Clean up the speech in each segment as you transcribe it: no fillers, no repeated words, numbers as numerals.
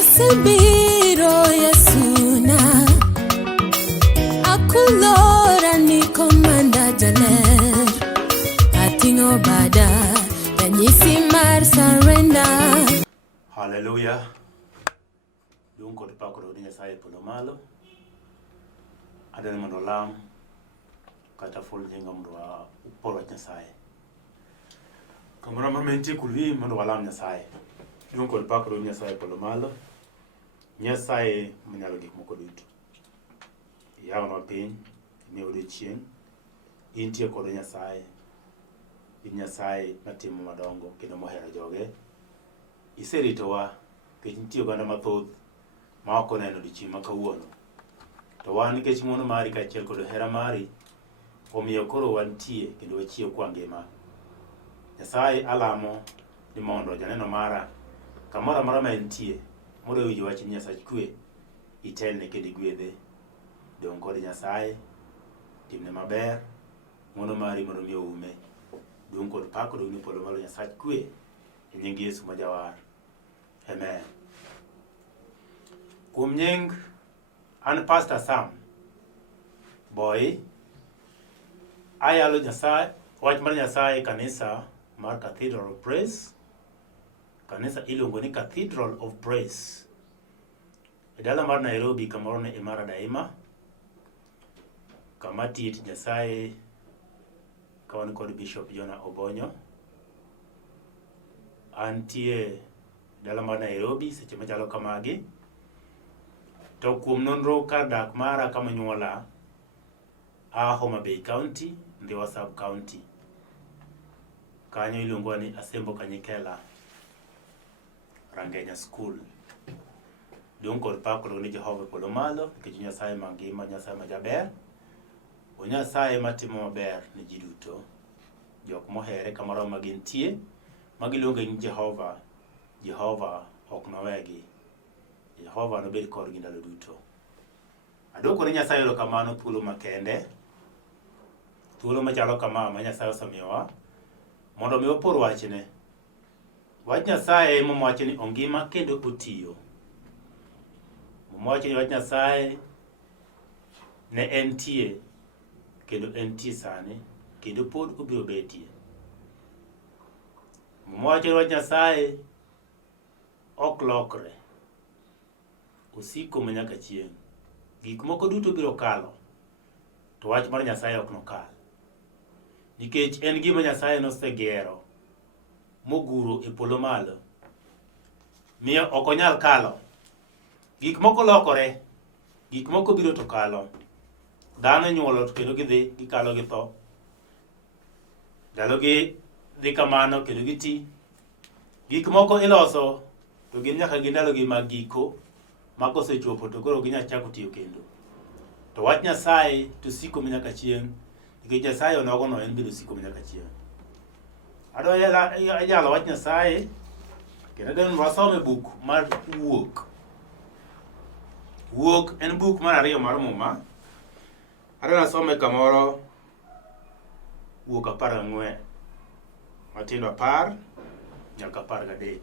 Asebiro Yesuna Akulora ni komanda jaler Atingo bada Danyisi mar surrender. Hallelujah. Yung kod pako Ruoth Nyasaye polo malo. Adani mondo lam kata ful nyinga mondo upolo Nyasaye. Kamara mamenti kulwi mondo walam Nyasaye. Yung kod pako Ruoth Nyasaye polo malo. Nyasaye manyalo gik moko duto. Yawa no piny, ne odiochieng. Intie kod Nyasaye. Nyasaye matimo madongo kendo mohero joge. Iseritowa kech nitie oganda mathoth ma ok oneno odiochieng' ma kawuono. To wan nikech ng'wono mari kaachiel kod hera mari, omiyo koro wantie kendo wachiewo kwa ngima. Nyasaye alamo ni mondo janeno mara kamoro amora ma entie mondo winjo wach Nyasach kwe itelne kendo igwedhe. Dong' kod Nyasaye, timne maber, ng'wono mari mondo mi oume. Dong' kod pak dong' ni polo malo Nyasach kwe e nying Yesu ma jawar. Amen. Kuom nying an Pastor Sam Boyi, ayalo Nyasaye, wach mar Nyasaye kanisa mar Cathedral of Praise. Kanisa iluongo ni Cathedral of Praise. E dala mar Nairobi kamoro ne Imara Daima. Kama tiit Nyasaye kawan kod Bishop Jonah Obonyo. Antie dala mar Nairobi seche machalo kamagi. To kuom nonro kar dak mara kama nyuola Homa Bay County, Ndiwa Sub County. Kanyo iluongo ni Asembo Kanyikela Rangenya School. Dong' kod pak ni Jehova polo malo nikech Nyasaye mangima, Nyasaye majaber. O Nyasaye matimo maber ni ji duto. Jok mohere kamoro ma gintie magiluongo ni Jehova. Jehova ok nowegi. Jehova nobed kodgi ndalo duto. Adwoko ni Nyasaye erokamano thuolo makende. Thuolo machalo kama ma Nyasaye osemiyowa mondo mi wapor wachne. Wach Nyasaye mowacho ni ongima kendo otiyo. Mowacho ni wach Nyasaye ne entie kendo entie sani kendo pod obiro betie. Mowacho ni wach Nyasaye ok lokre. Osiko manyaka chieng'. Gik moko duto biro kalo. To wach mar Nyasaye ok nokal. Nikech en gima Nyasaye nosegero moguro e polo malo. Miyo ok onyal kalo. Gik moko lokore. Gik moko biro to kalo. Dhano nyuolo to kendo gidhi gikalo gi tho. Ndalogi dhi kamano kendo giti. Gik moko iloso to gin nyaka gi ndalogi mag giko ma kosechopo to koro ginya chako tiyo kendo. To wach Nyasaye to siko manyaka chieng'. Nikech Nyasaye onogono en biro siko manyaka chieng'. Adwa yalo wach Nyasaye kendo den wasome buk mar Wuok. Wuok en buk mar 2 mar Muma. Adwa nasome kamoro Wuok 14 matindo 10 nyaka 13.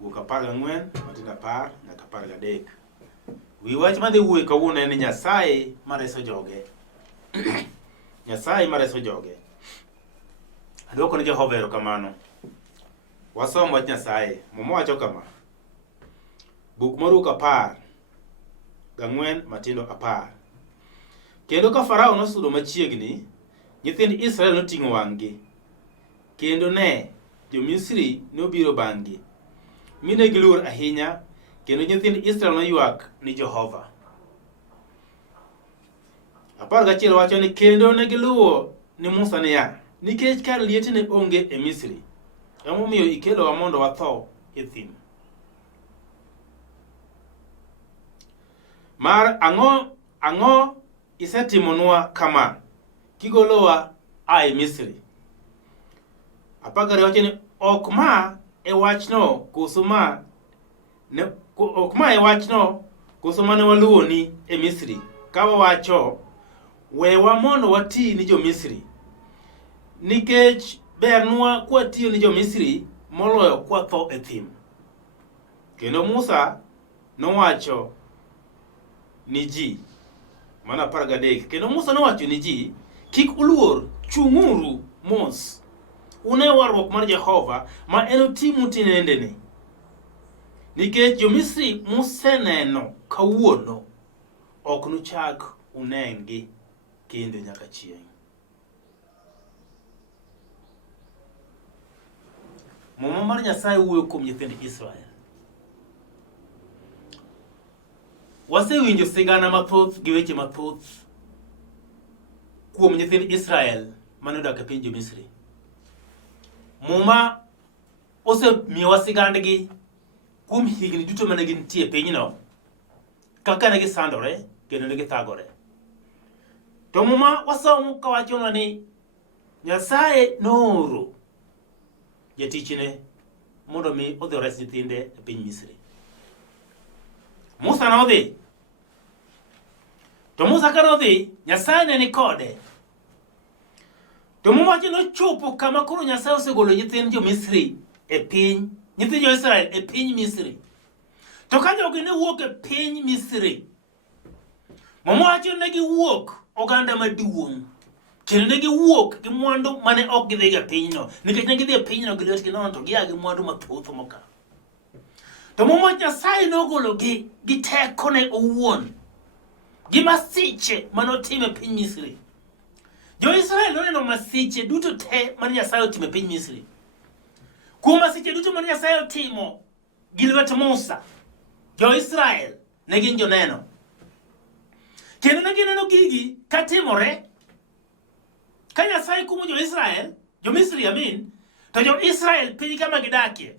Wuok 14 matindo 10 nyaka 13. Wi wach madhi wuoye kawuono en Nyasaye Mareso Joge. Nyasaye Mareso Joge. Adwoko ni Jehova erokamano. Wasom wach Nyasaye mowacho kama. Buk mar Wuok 14 matindo 10. Kendo ka Farao nosudo machiegni, nyithind Israel noting'o wang'gi. Kendo ne jo-Misri nobiro bang'gi. Mine giluor ahinya, kendo nyithind Israel noywak ni Jehova. 11 wacho ni kendo ne giluwo ni Musa niya, nikech kar liete ne onge e Misri, emomiyo ikelowa mondo wathoe e thim. Mar ang'o isetimonwa kama kigolowa e Misri. 12 wacho ni ok ma e wachno koso ma ne ok ma e wachno koso mane waluoni e Misri ka wawacho wewa mondo wati ni jo-Misri nikech bernwa kwatiyo ni jo-Misri moloyo kwatho e thim. Kendo Musa nowacho ni ji mana 13 kendo Musa nowacho ni ji kik uluor, chung'uru mos une warruok mar Jehova ma enotimo tinendeni, nikech jo-Misri museneno kawuono ok nuchak unengi kendo nyaka chieng'. Muma mar Nyasaye wuoyo kuom nyithind Israel. Wasewinjo sigana mathoth gi weche mathoth kuom nyithind Israel manodak e piny jo-Misri. Muma osemiyowa sigandgi kuom higni duto mane gintie e pinyno, kaka ne gisandore kendo ne githagore. To muma wasomo kawachona ni Nyasaye nooro jatichne mondo mi odhi ores nyithinde e piny Misri. Musa nodhi. To Musa ka nodhi, Nyasaye ne ni kode. To mumachi nochopo kama koro Nyasaye osegolo nyithind jo-Misri e piny, nyithind jo-Israel e piny Misri. To ka jogi ne wuok e piny Misri, mumachi ne giwuok oganda maduong'. Kendo ne giwuok gi mwandu mane ok gidhi e pinyno, nikech ne gidhi e pinyno gi lwetgi nono to gia gi mwandu mathoth mokalo. To mumachi Nyasaye nogologi gi tekone owuon, gi masiche manotimo e piny Misri. Jo-Israel noneno masiche duto te mane Nyasaye otimo e piny Misri. Kuom masiche duto mane Nyasaye otimo gi lwet Musa, jo-Israel ne gin joneno. Kendo ne gineno gigi katimore ka Nyasaye kumo jo-Israel, jo-Misri amin, to jo-Israel piny kama gidakie.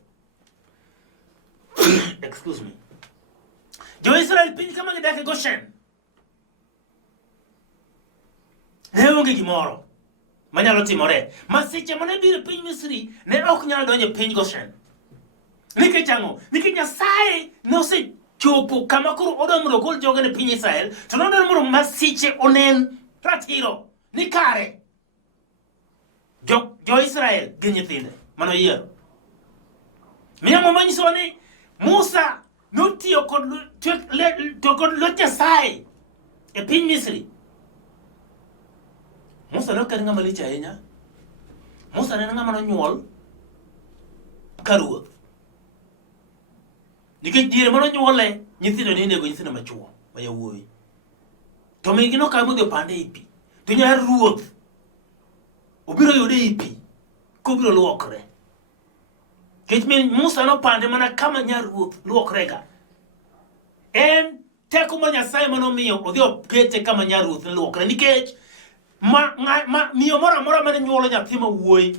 Excuse me. Jo-Israel piny kama gidakie Goshen. Ne onge gimoro manyalo timore. Masiche mane biro e piny Misri ne ok nyalo donjo e piny Goshen. Nikech ang'o? Nikech Nyasaye nosechopo kama koro odwa mondo ogol joge ne piny Israel, to nodwaro mondo masiche onen ratiro ni kare jo-Israel gi nyithinde manoyiero. Minyamo manyiso ni Musa notiyo kod lwet Nyasaye e piny Misri. Musa ne ok en ng'ama lich ahinya. Musa ne en ng'ama nonyuol ka ruoth. Nikech diere manonyuole nyithindo ne inego nyithindo machuo ma yawuoyi. To mingi nokawe modhi opande e pi. To nyar ruoth obiro yude e pi kobiro luokre. Nikech Musa nopande mana kama nyar ruoth luokrega. En teko mar Nyasaye manomiyo odhi okete kama nyar ruoth luokre. Nikech miyo moro amora mane nyuolo nyathi ma wuoyi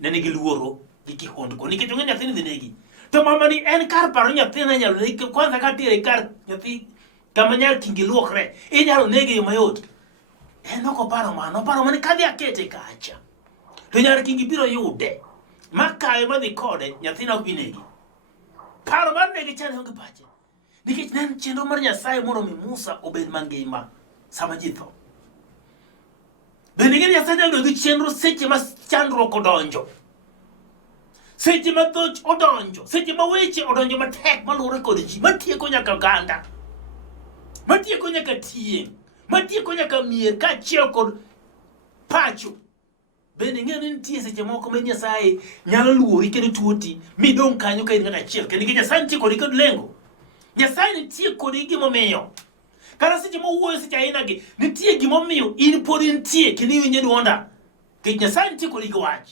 ne nigi luoro gi kihondko, nikech onge nyathini dhi negi. To mama ni en kar paro nyathina nyalo negi. Kwanza ka tiere kar nyathi kama nyar kingi luokre, inyalo negi mayot. En ok oparo mano, oparo mani kadhi akete kacha to nyar kingi biro yude makaye madhi kode, nyathina ok bi negi. Paro mar negi chane onge pache, nikech ne en chenro mar Nyasaye mondo mi Musa obed mangima sama ji tho. Bende ng'e Nyasaye nyalo gi chenro seche ma chandruok odonjo, seche ma thoch odonjo, seche ma weche odonjo matek maluwore kod ji, matieko nyaka oganda, matieko nyaka tieng', matieko nyaka mier kaachiel kod pacho. Bende ng'e ni nitie seche moko ma Nyasaye nyalo luori kendo tuoti midong' kanyo ka in ng'at achiel, kendo Nyasaye nitie kodi kod lengo. Nyasaye nitie kodi gimomiyo. Kata seche mowuoyo seche ainagi, nitie gimomiyo in pod nitie kendo iwinjo duonda. Nikech Nyasaye nitie kodi gi wach.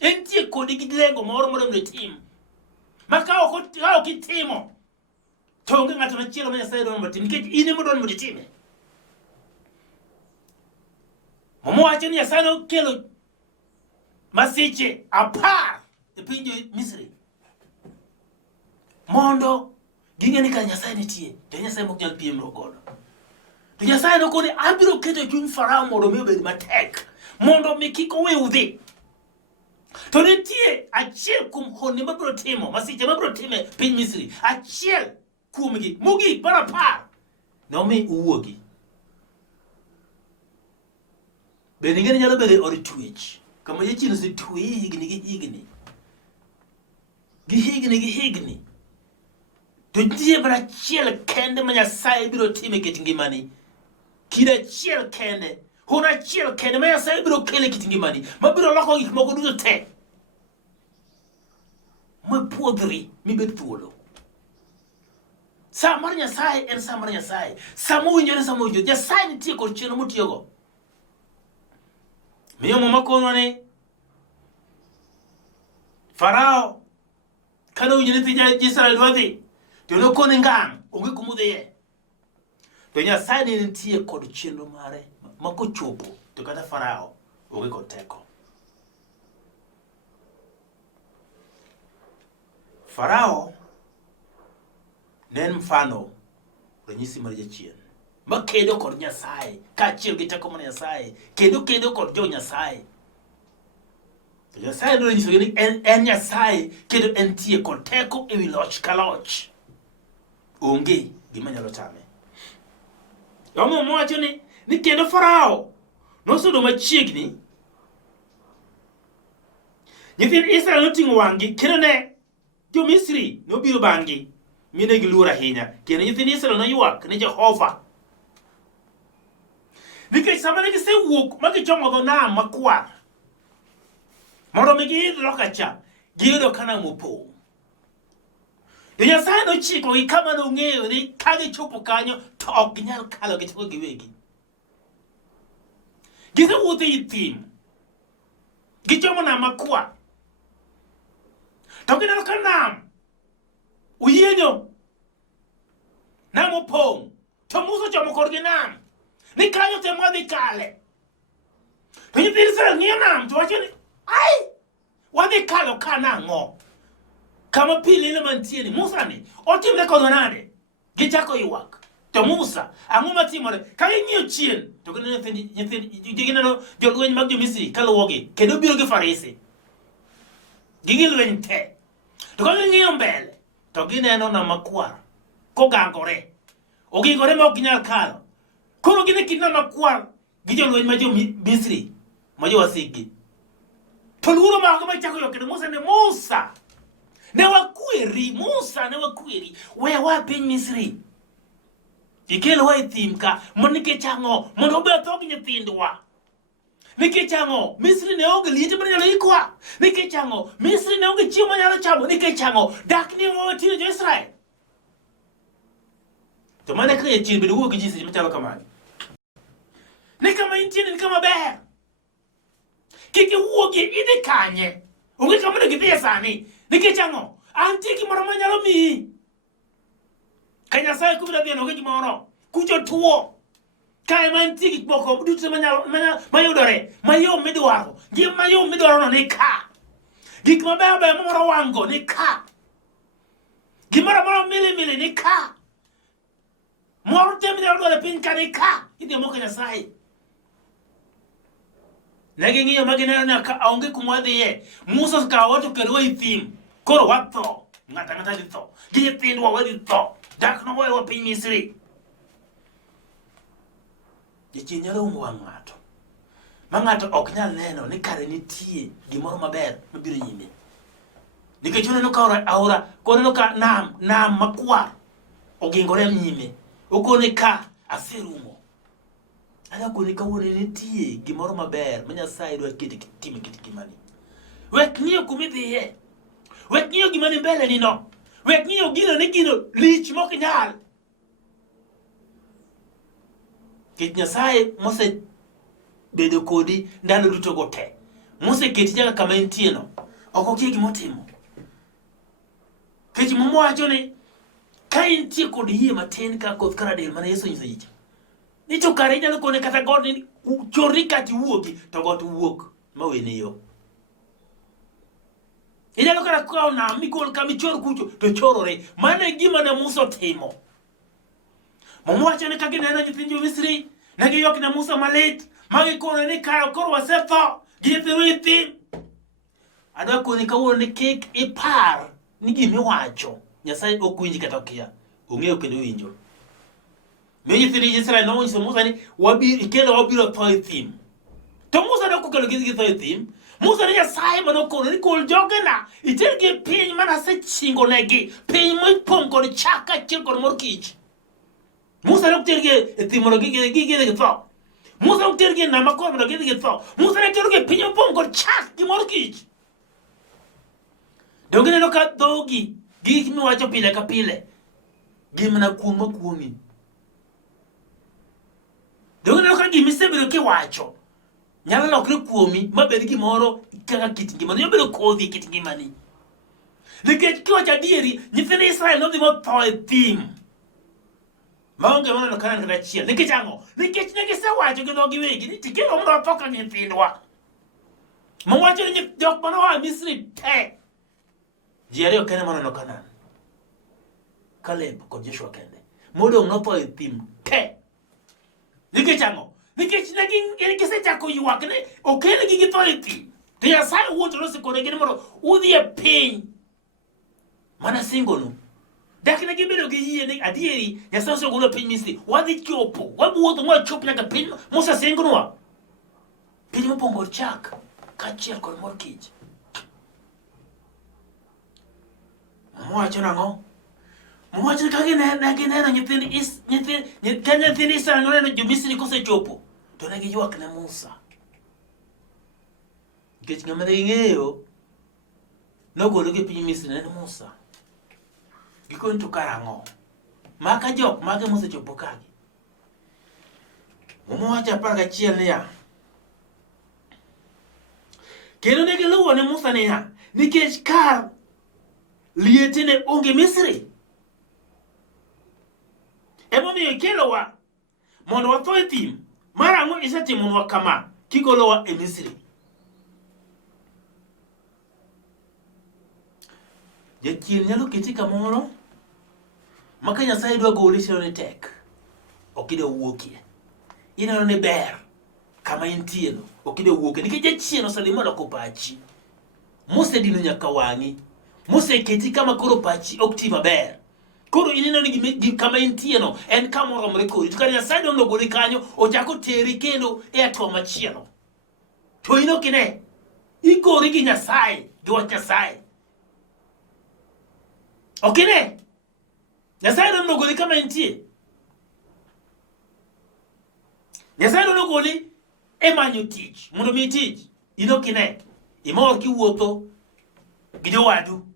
Entie kodi gi lengo moro mondo itim. Ma ka ok itimo, to onge ng'ato machielo ma Nyasaye dwaro matim, nikech in ema dwaro mondo itime. Momo wacho ni Nyasaye nokelo masiche 10 e piny Misri mondo ging'e ni ka Nyasaye nitie, to Nyasaye mok nyal piemro godo. To Nyasaye nokone abiro keto chuny Farao mondo mi obed matek, mondo mi kik owe udhi. To nitie achiel kuom honni mabiro timo, masiche mabiro time piny Misri, achiel kuomgi mogik mar 10 nomi uwuogi. Bende ng'eni nyalo bedo od twech, kama jachien osetweyi higni gi higni. To nitie mana achiel kende ma Nyasaye biro timo e kit ngimani. Kida achiel kende, hona achiel kende ma Nyasaye biro kelo e kit ngimani, ma biro loko gik moko duto te. Ma puodhri mibed thuolo. Sa mar Nyasaye en sa mar Nyasaye. Sa mowinjore sa mowinjore. Nyasaye nitie kod chenro motiyogo. Miyo mama konwa ni Farao kane owinjo ni piny Israel dwa dhi, to nokone ngang' onge kumodhiye. To Nyasaye ne nitie kod chenro mare ma kochopo to kata Farao onge kod teko. Farao ne en mfano, ranyisi mar jachien ma kedo kod Nyasaye kaachiel gi teko mar Nyasaye, kendo kedo kod jo-Nyasaye. To Nyasaye nonyisogi ni en Nyasaye kendo entie kod teko ewi loch ka loch. Onge gima nyalo tame. Omiyo mowacho ni kendo Farao nosudo machiegni. Nyithind Israel noting'o wang'gi kendo ne jo-Misri nobiro bang'gi mine giluor ahinya. Kendo nyithind Israel noywak ne Jehova. Nikech sama ne gisewuok ma gichomo dho nam makwar mondo mi giidh loka cha, giyudo ka nam opong'. To Nyasaye nochikogi kama nong'eyo ni ka gichopo kanyo to ok ginyal kalo gi teko giwegi. Gisewuotho ei thim, gichomo nam makwar, to gineno ka nam oyienyo, nam opong', to Musa ochomo korgi nam ni kanyo te mwadhi kale. To nyithind Israel ng'iyo nam to wacho ni ai, wadhi kalo ka nang'o? Kama pi lilo mantie ni Musa ni otimre kodwa nade? Gichako ywak. To Musa ang'o matimore? Ka ging'iyo chien to gineno jolweny mag jo-Misri ka lawogi kendo biro gi farese gi gilweny te. To ka ging'iyo mbele to gineno nam makwar kogangore, ogingore ma ok ginyal kalo. Koro gin e kind nam makwar gi jolweny ma jo-Misri ma jowasikgi. To luoro mago machako ywak kendo Musa ni Musa, ne wakweri, Musa ne wakweri, wewa piny Misri, ikelowa e thim ka nikech ang'o? Mondo obe otho gi nyithindwa. Nikech ang'o? Misri ne onge liete manyalo ikwa. Nikech ang'o? Misri ne onge chiemo manyalo chamo. Nikech ang'o? Dak ni wawatino jo-Israel. To mana kaka jachien bedo wuok gi ji seche machalo kamano. Ni kama intiere ni kama ber. Kik iwuogi idhi kanye. Onge kama ne gidhiye sani. Nikech ang'o? Antie gimoro manyalo miyi. Ka Nyasaye kubira dhiye onge gimoro. Kucho tuo. Ka ema nitie gik moko duto mayudore. Mayom midwaro. Ngima mayom midwarono ni ka. Gik mabeyo beyo mamoro wang'go ni ka. Gimoro amora mili ni ka. Moro te minyalo dwaro e piny ka ni ka. Idhi omo ka Nyasaye. Ne ging'iyo ma gineno ni onge kuma wadhiye. Musa okawowa to okelowa e thim. Koro watho. Ng'ato ang'ata dhi tho. Gi nyithindwa wadhi tho. Dak nowewa piny Misri. Jachien nyalo umo wang' ng'ato ma ng'ato ok nyal neno ni kare nitie gimoro maber mabiro nyime. Nikech uneno ka aora, koneno ka nam makwar ogingore nyime. Okone ka aserumo. Adakoni kawuono nitie gimoro maber ma Nyasaye dwa timo e kit ngimani. Wek ng'iyo kumidhiye. Wek ng'iyo gima ni mbele ni no. Wek ng'iyo gino ni gino lich mok nyal. Kit Nyasaye mose bedo kodi ndalo duto go te. Mose keti nyaka kama entie no. Ok okia gimotimo. Kech mowacho ni ka intie kod yie matin ka koth karadel mana Yesu onyiso ji. Ni to kare inyalo kone kata God ni chorri kati wuogi to God wuok ma wene yo. Inyalo kata kawo nam migol kama ichor kucho to chorore. Mano e gima ne Musa otimo. Mowacho ni ka gineno nyithind jo-Misri ne giywak ne Musa malit ma gikono ni koro wasetho gi nyithindwa e thim. Adwa koni kawuono ni kik ipar ni gimiwacho Nyasaye ok winji kata okia. Ong'eyo kendo winjo. Miyo nyithind Israel nonyiso Musa ni wabiro tho e thim. To Musa ne okelo gi tho e thim. Musa ni Nyasaye manokoro ni kol joge na itergi piny manase chingo negi piny mopong' kod chak kaachiel kod mor kich. Musa ne tergi e thim mondo githo. Musa ne tergi e nam makor mondo githo. Musa ne tergi piny mopong' kod chak gi mor kich. Donge neno ka dhogi gik miwacho pile ka pile gimna kuom makuomi. Donge neno ka gimisebedo kiwacho nyalo lokre kuomi mabed gimoro kaka kit ngimani, nyalo bedo kodhi kit ngimani. Nikech kiwacho adieri, nyithind Israel nodhi motho e thim maonge moneno kanan kata achiel. Nikech ang'o? Nikech ne gisewacho gi dhogi wegi ni tikelo mondo watho ka nyithindwa. Mawacho ni jok manoa Misri te ji ariyo kende moneno Kanan, Caleb kod Joshua kende. Modong' notho e thim te. Nikech ang'o? Nikech ne gisechako ywak ni okelgi githo e thim. To Nyasaye wuoto nosekonegi ni mondo udhi e piny mana singonu. Dak ne gibedo gi yie ni adieri Nyasaye osegolo piny Misri. Wadhi chopo, wabuotho mwachop nyaka piny Musa singonwa. Piny mopong' kod chak kaachiel kod mor kich. Mwacho nang'o? Mwacho ka gineno nyithind Israel noneno jo-Misri kosechopo to ne giywak ne Musa. Nikech ng'ama ne ging'eyo nogologi e piny Misri ne en Musa. Gikoni to karang'o? Maka jok mage mosechopo kagi. Mwacho 11 niya, kendo ne giluwo ne Musa niya, nikech kar liete ne onge Misri. Emomiyo ikelowa mondo watho e thim. Mar ang'o isetimonwa kama kigolowa e Misri? Jachien nyalo keti kamoro ma ka Nyasaye dwa goli siro ni tek, ok idwa wuokie. Ineno ni ber kama intieno, ok idwa wuokie. Nikech jachien oselimo loko pachi, mosedino nyaka wang'i, moseketi kama koro pachi ok ti maber. Koro ineno ni kama intieno en kama oromre kodi. To ka Nyasaye dong' nogoli kanyo, ochako teri kendo e atua machielo. To in ok ine, igori gi Nyasaye, gi wach Nyasaye. Ok ine, Nyasaye dong' nogoli kama intie. Nyasaye dong' nogoli e manyo tich, mondo mi tich. In ok ine, imor kiwuotho gi jowadu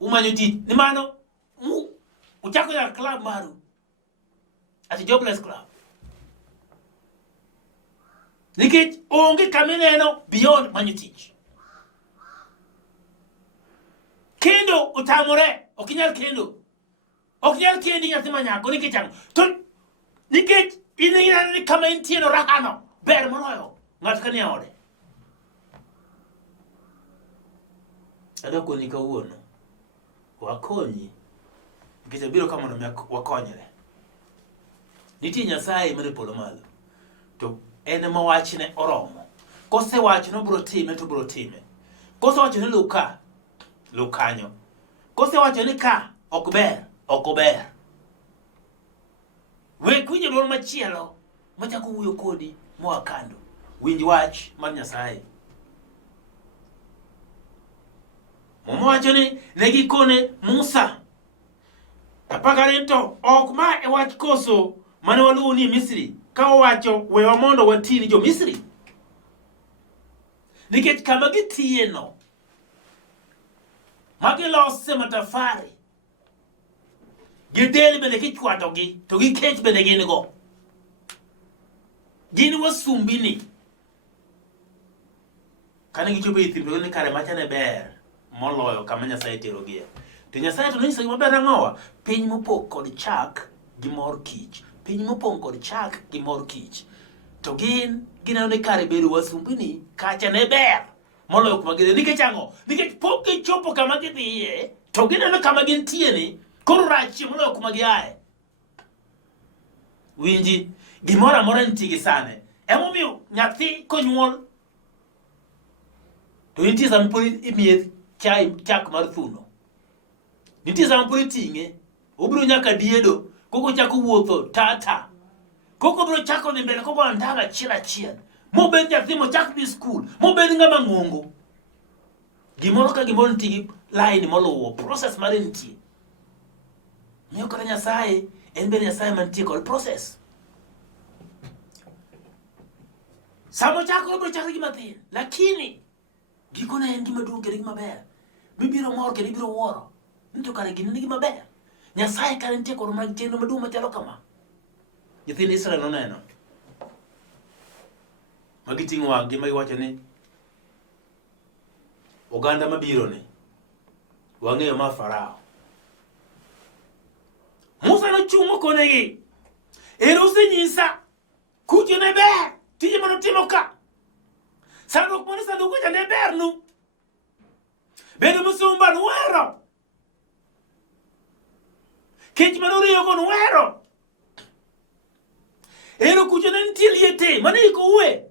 umanyo tich. Ni mano uchako ya club maru ati jobless club. Nikech onge kamineno beyond manyo tich. Kendo utamore, ok inyal kendo. Ok inyal kendi nyathi manyako nikech ang'o? To nikech ineno ni kama intieno rahano ber moloyo ng'at kanie ode. Adwa koni kawuono wakonyi nikech abiro ka mondo wakonyre. Nitie Nyasaye mane polo malo, to en ma wachne oromo. Kosewacho no bro time to bro time. Kosewacho ni luka lukanyo. Kosewacho ni ka ok ber ok ober. Wek winjo dwol machielo machako wuoyo kodi moa kando. Winj wach mar Nyasaye. Mwacho ni negikone Musa 12 to ok ma e wach koso mane waluwo ni Misri ka owacho wewa mondo watini jo-Misri. Nikech kama gitieno magilose matafari gidel bende kichwadogi to gikech bende gin go. Gin wasumbini. Kane gichopo e thim to ni kare macha ne ber moloyo kama Nyasaye terogie. To Nyasaye to nyiso maber ang'owa? Piny mopong' kod chak gi mor kich. Piny mopong' kod chak gi mor kich. To gineno ni kare bedo wasumbini kacha ne ber moloyo kuma gidhiye. Nikech ang'o? Nikech pok gichopo kama gidhiye to gineno kama gintieni koro rachie moloyo kuma giaye. Winji, gimoro amora nitie gi sane. Emomiyo nyathi konyuol to nitie sama pod imiye chak mar thuno. Nitie sama pod iting'e, obiro nyaka diedo, koko chako wuotho tata. Koko biro chako dhi mbele koko ndanga achiel achiel. mobed nyathi mochak dhi skul, mobed ng'ama ng'ongo. Gimoro ka gimoro nitie gi line moluwo, process mare nitie. Miyo kata Nyasaye, en bende Nyasaye mantie kod process. Samo chakore bro chakre gima thin, lakini gikone en gima duong' kendo gima ber. Bibiro mor kendo ibiro wuoro. Nito kare gini ni gima ber. Nyasaye kare nitie kod mag chenro maduong' machalo kama. Nyithind Israel noneno. Magiting'o wang'gi ma giwacho ni oganda mabiro ni wang'eyo ma Farao. Musa nochung' okonegi. Ero osenyisa kucho ne ber. Tije manotimo ka. Sanduk mane sanduk kucho ne ber nu. Bedo musumba nuwero. Kech manoriyo go nuwero. Ero kucho ne nitie liete mane iko uwe.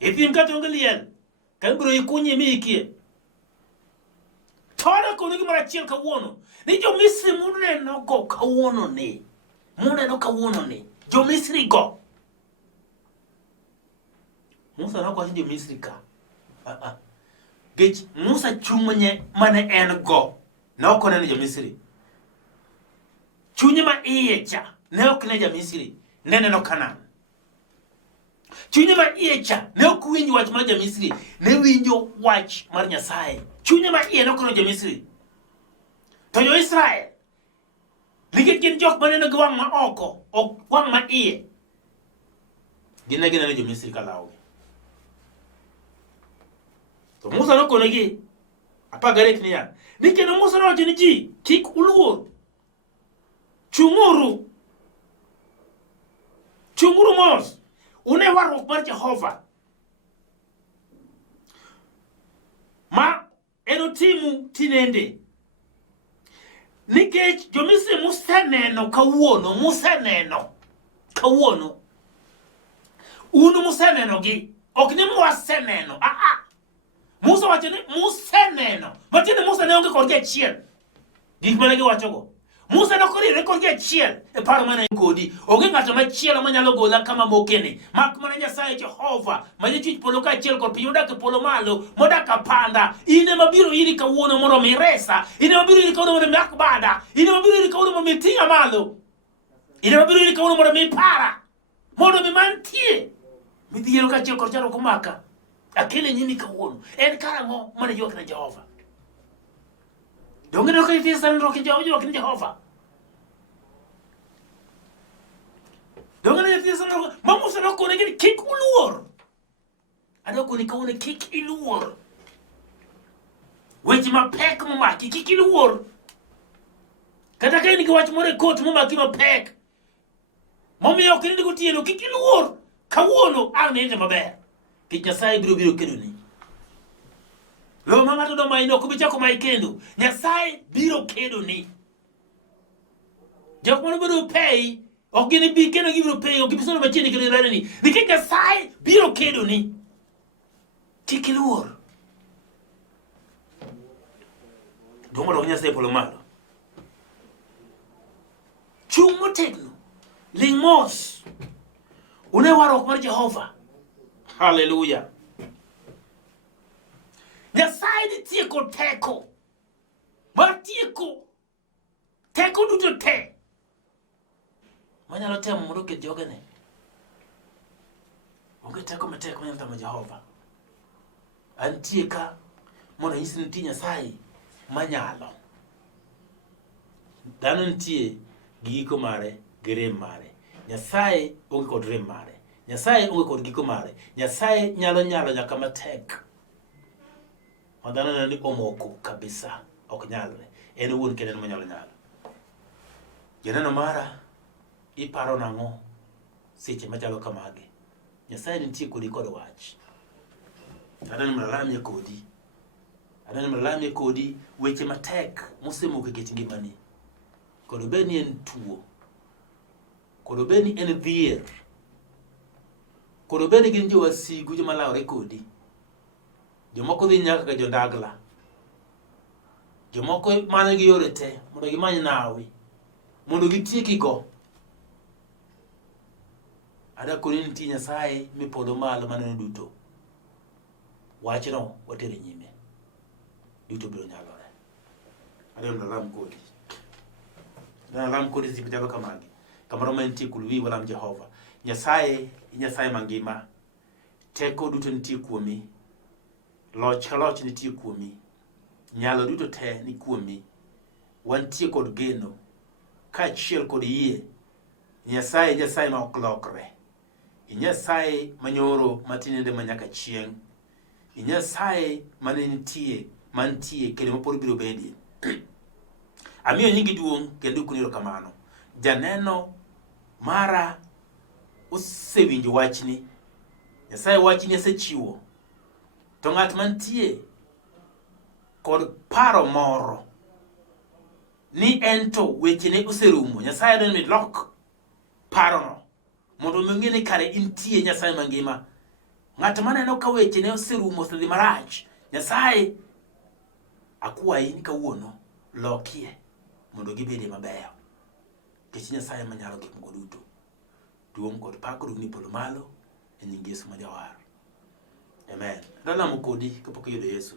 Thim kata onge liel. Kan biro ikunye mi ikie. Tona kono gimoro achiel kawuono. Ni jo-Misri muneno go kawuono ni. Muneno kawuono ni. Jo-Misri go. Musa nokwacho jo-Misri ka. Gech Musa chunye mane en go. Ne ok oneno jo-Misri. Chunye ma iye cha. Ne ok ne jo-Misri. Ne neno Kanaan. Chunye ma iye cha. Ne ok winjo wach mar jo-Misri. Ne winjo wach mar Nyasaye. Chunye ma iye ne ok oneno jo-Misri. To jo-Israel. Nikech gin jok maneno gi wang' ma oko. Ok wang' ma iye. Gine gineno jo-Misri ka lawogi. To Musa nokonegi 13 niya. Nikech Musa nowacho ni ji kik uluor. Chung'uru. Chung'uru mos. Une warruok mar Jehova. Ma enotimu tinende. Nikech jo-Misri museneno kawuono. Museneno kawuono. Unu museneno gi. Ok ni mwaseneno. Musa wacho ni museneno. Matiende Musa ne onge kodgi achiel. Gik mane giwacho go. Musa nokorire kodgi achiel. E paro mane kodi. Onge ng'ato machielo manyalo gola kama mokene. Mak mana Nyasaye Jehova. Manyachwich polo ka achiel kod piny odak e polo malo. Modak apanda. Ine mabiro iri kawuono mondo mi resa. Ine mabiro iri kawuono mondo mi akbada. Ine mabiro iri kawuono mondo mi ting'a malo. Ine mabiro iri kawuono mondo mi para. Mondo mi mantie. Midhiero ka achiel kod charo kumaka. Akele nyimi kawuono. En karang'o mane ywak ne Jehova. Donge ka ithi sandruok ywak ne Jehova. Donge ne ithi sandruok. Ma Musa nokone ni kik uluor. Adokoni kawuono kik iluor. Weche mapek momaki kik iluor. Kata ka in gi wach moro e kot momaki mapek. Momiyo ok nindo gotieno kik iluor. Kawuono ang' niende maber. Kich Nyasaye biro kedo ni. Lo ma ng'ato do maino ok bi chako mai kendo. Nyasaye biro kedo ni. Jok mano biro pay. Ok gini bi kendo gibiro pay. Ok gibisono machiegni kendo irane ni. Nikech Nyasaye biro kedo ni. Kik iluor. Dongo do Nyasaye polo malo. Chung motegno. Ling mos. Une warruok mar Jehova. Hallelujah. Nyasaye nitie kod teko. Mar tieko. Teko duto te. Manyalo temo mondo oket jogene. Onge teko matek manyalo tamo Jehova. Antie ka mondo anyisi ni nitie Nyasaye manyalo. Dhano nitie gi giko mare gi rem mare. Nyasaye onge kod rem mare. Nyasaye onge kod giko mare. Nyasaye nyalo nyaka matek. Madhano neno ni omoko kabisa. Ok nyalre. En wuon kende manyalo nyalo. Janeno mara iparo nang'o seche machalo kamagi. Nyasaye nitie kodi kod wach. Adani mlalami kodi. Adani mlalami kodi weche matek mosemoko e kit ngimani. Kodo beni en tuo. Kodo beni en dhier. Kodo beni gin jo wasigu joma lawre kodi. Jomoko dhi nyaka ka jondagla. Jomoko manyo gi yore te mondo gimany nawi. Mondo gitieki go. Ada koni nitie Nyasaye mipodho malo maneno duto. Wachno watere nyime. Duto biro nyalore. Adem lam kodi. Lam kodi zipitalo kamagi. Kamaro menti kulwi walam Jehova. Nyasaye mangima. Teko duto nitie kuomi. Loch nitie kuomi. Nyalo duto te ni kuomi. Wantie kod geno. Kaachiel kod yie. Nyasaye ma ok lokre. Nyasaye manyoro matinende manyaka chieng'. Nyasaye mantie kendo mapod biro bedie. Amiyo nyingi duong' kendo kuniro kamano. Janeno mara osewinjo wachni. Nyasaye wachni asechiwo. To ng'at mantie kod paro moro ni ento wechene oserumo. Nyasaye dwani mi lok parono mondo ming'e kare intie Nyasaye mangima. Ng'at maneno ka wechene oserumo osedhi marach. Nyasaye akwayi ni kawuono lokie mondo gibede mabeyo. Nikech Nyasaye manyalo gik moko duto. Duong' kod pak ni polo malo e nying Yesu ma Jawar. Amen. Dalamo kodi kapok yudo Yesu.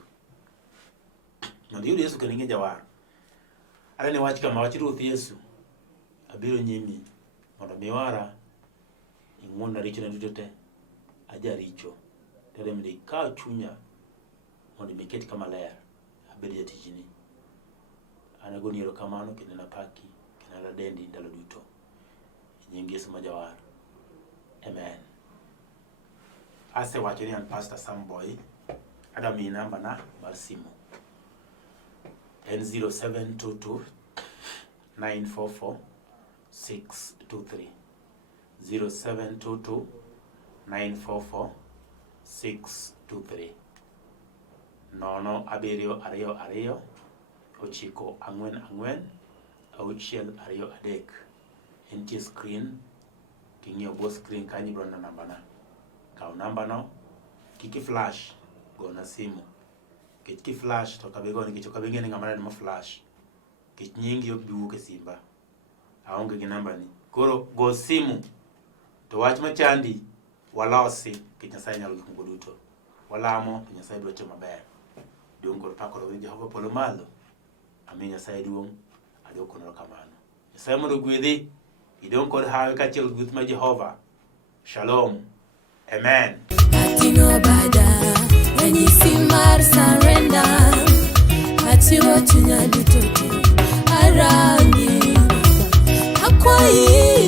Mondo yudo Yesu kendo ing'e Jawar. Arene wach kama, wach Ruoth Yesu. Abiro nyimi mondo miwara ing'won richo na duto te. Aja richo. Tere mi ikaw chunya mondo miket kama ler. Abed jatijni. Anagoni erokamano kendo napaki kendo nadendi ndalo duto. E nying Yesu ma Jawar. Amen. Asewacho ni an Pastor Sam Boyi. Adami namba na mar simu. En 0722 944 623. 0722 944 623. Nono abiriyo ariyo ariyo. Ochiko ang'wen ang'wen. Auchiel ariyo adek. Entie screen. King'iyo bo screen kanyi biro neno namba na. Kaw namba no. Kiki flash. Go na simu. Ki flash to kabe go nikech kabe ng'eni ng'ama ma flash. Kech nyingi ok biwuok e simba. Aonge gi namba ni. Koro go simu. To wach machandi walosi kech Nyasaye nyalo gik moko duto. Walamo to Nyasaye biro timo maber. Duong' kod pakoro gi Jehova polo malo. Amin. Nyasaye duong'. Adwoko erokamano. Nyasaye mondo gwedhi. Idong' kod hawe kaachiel gweth ma Jehova. Shalom. Amen. Ating'o bada ranyisi mar surrender. Achiwo chunya duto te. Arangi akwayi